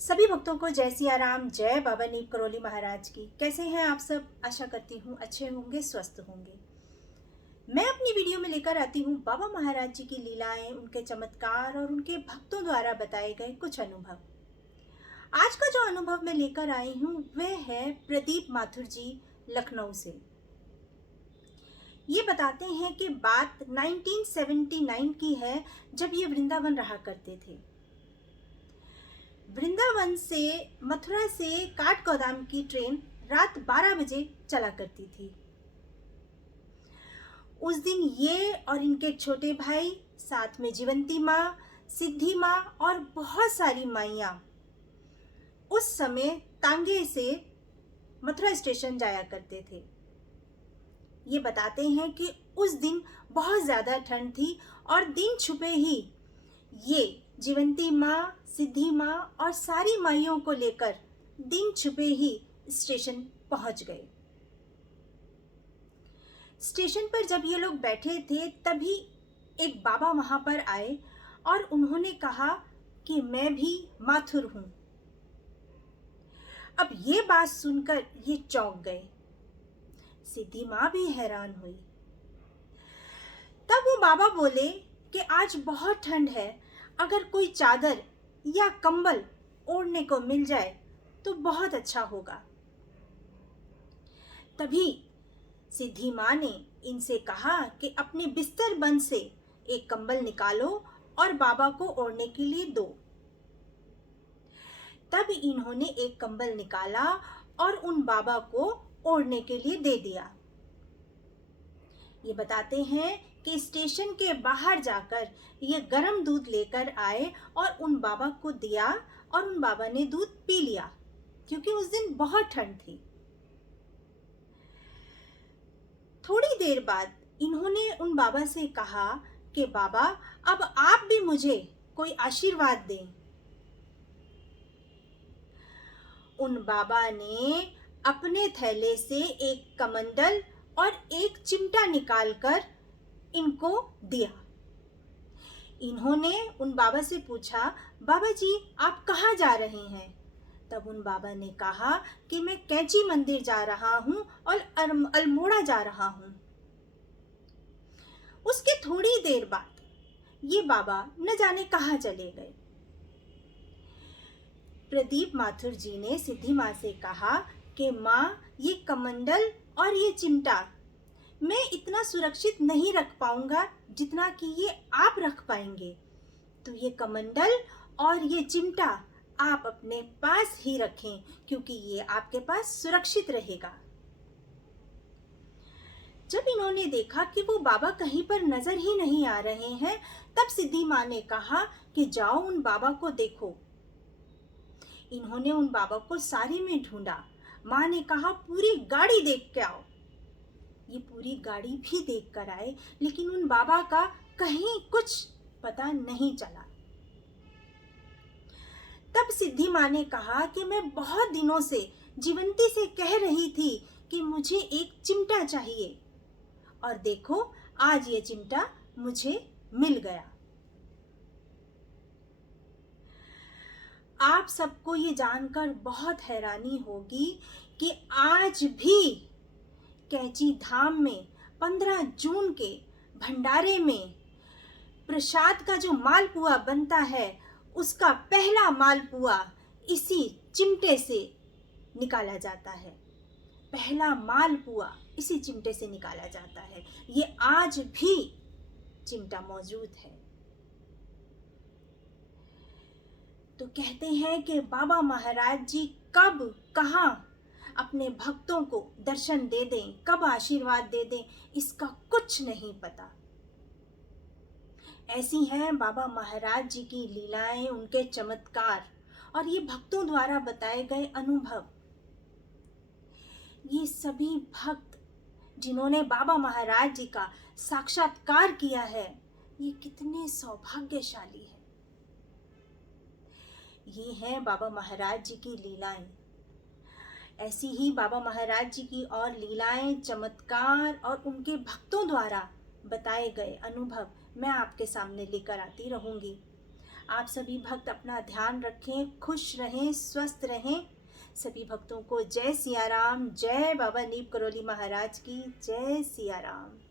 सभी भक्तों को जय सिया राम, जय बाबा नीम करोली महाराज की। कैसे हैं आप सब? आशा करती हूँ अच्छे होंगे, स्वस्थ होंगे। मैं अपनी वीडियो में लेकर आती हूँ बाबा महाराज जी की लीलाएं, उनके चमत्कार और उनके भक्तों द्वारा बताए गए कुछ अनुभव। आज का जो अनुभव मैं लेकर आई हूँ वह है प्रदीप माथुर जी, लखनऊ से। ये बताते हैं कि बात 1979 की है, जब ये वृंदावन रहा करते थे। वृंदावन से मथुरा से काठगोदाम की ट्रेन रात 12 बजे चला करती थी। उस दिन ये और इनके छोटे भाई, साथ में जीवंती माँ, सिद्धि माँ और बहुत सारी माइयाँ उस समय तांगे से मथुरा स्टेशन जाया करते थे। ये बताते हैं कि उस दिन बहुत ज़्यादा ठंड थी और दिन छुपे ही ये जीवंती माँ, सिद्धि माँ और सारी माइयों को लेकर दिन छुपे ही स्टेशन पहुंच गए। स्टेशन पर जब ये लोग बैठे थे तभी एक बाबा वहां पर आए और उन्होंने कहा कि मैं भी माथुर हूं। अब ये बात सुनकर ये चौंक गए। सिद्धि माँ भी हैरान हुई। तब वो बाबा बोले कि आज बहुत ठंड है, अगर कोई चादर या कंबल ओढ़ने को मिल जाए तो बहुत अच्छा होगा। तभी सिद्धि माँ ने इनसे कहा कि अपने बिस्तर बंद से एक कंबल निकालो और बाबा को ओढ़ने के लिए दो। तब इन्होंने एक कंबल निकाला और उन बाबा को ओढ़ने के लिए दे दिया। ये बताते हैं कि स्टेशन के बाहर जाकर ये गर्म दूध लेकर आए और उन बाबा को दिया और उन बाबा ने दूध पी लिया, क्योंकि उस दिन बहुत ठंड थी। थोड़ी देर बाद इन्होंने उन बाबा से कहा कि बाबा, अब आप भी मुझे कोई आशीर्वाद दें। उन बाबा ने अपने थैले से एक कमंडल और एक चिमटा निकालकर इनको दिया। इन्होंने उन बाबा से पूछा, बाबा जी आप कहाँ जा रहे हैं? तब उन बाबा ने कहा कि मैं कैंची मंदिर जा रहा हूँ और अल्मोड़ा जा रहा हूँ। उसके थोड़ी देर बाद ये बाबा न जाने कहाँ चले गए। प्रदीप माथुर जी ने सिद्धि माँ से कहा कि माँ, ये कमंडल और ये चिमटा मैं इतना सुरक्षित नहीं रख पाऊंगा जितना कि ये आप रख पाएंगे, तो ये कमंडल और ये चिमटा आप अपने पास ही रखें, क्योंकि ये आपके पास सुरक्षित रहेगा। जब इन्होंने देखा कि वो बाबा कहीं पर नजर ही नहीं आ रहे हैं, तब सिद्धि माँ ने कहा कि जाओ उन बाबा को देखो। इन्होंने उन बाबा को सारी में ढूंढा। माँ ने कहा पूरी गाड़ी देख के आओ। ये पूरी गाड़ी भी देख कर आए, लेकिन उन बाबा का कहीं कुछ पता नहीं चला। तब सिद्धि माँ ने कहा कि मैं बहुत दिनों से जीवंती से कह रही थी कि मुझे एक चिमटा चाहिए, और देखो आज ये चिमटा मुझे मिल गया। आप सबको ये जानकर बहुत हैरानी होगी कि आज भी कैंची धाम में 15 जून के भंडारे में प्रसाद का जो मालपुआ बनता है, उसका पहला मालपुआ इसी चिमटे से निकाला जाता है। पहला मालपुआ इसी चिमटे से निकाला जाता है। ये आज भी चिमटा मौजूद है। तो कहते हैं कि बाबा महाराज जी कब कहाँ अपने भक्तों को दर्शन दे दें, कब आशीर्वाद दे दें, इसका कुछ नहीं पता। ऐसी हैं बाबा महाराज जी की लीलाएं, उनके चमत्कार और ये भक्तों द्वारा बताए गए अनुभव। ये सभी भक्त जिन्होंने बाबा महाराज जी का साक्षात्कार किया है, ये कितने सौभाग्यशाली हैं। ये हैं बाबा महाराज जी की लीलाएं। ऐसी ही बाबा महाराज जी की और लीलाएं, चमत्कार और उनके भक्तों द्वारा बताए गए अनुभव मैं आपके सामने लेकर आती रहूंगी। आप सभी भक्त अपना ध्यान रखें, खुश रहें, स्वस्थ रहें। सभी भक्तों को जय सिया राम, जय बाबा नीम करोली महाराज की, जय सिया राम।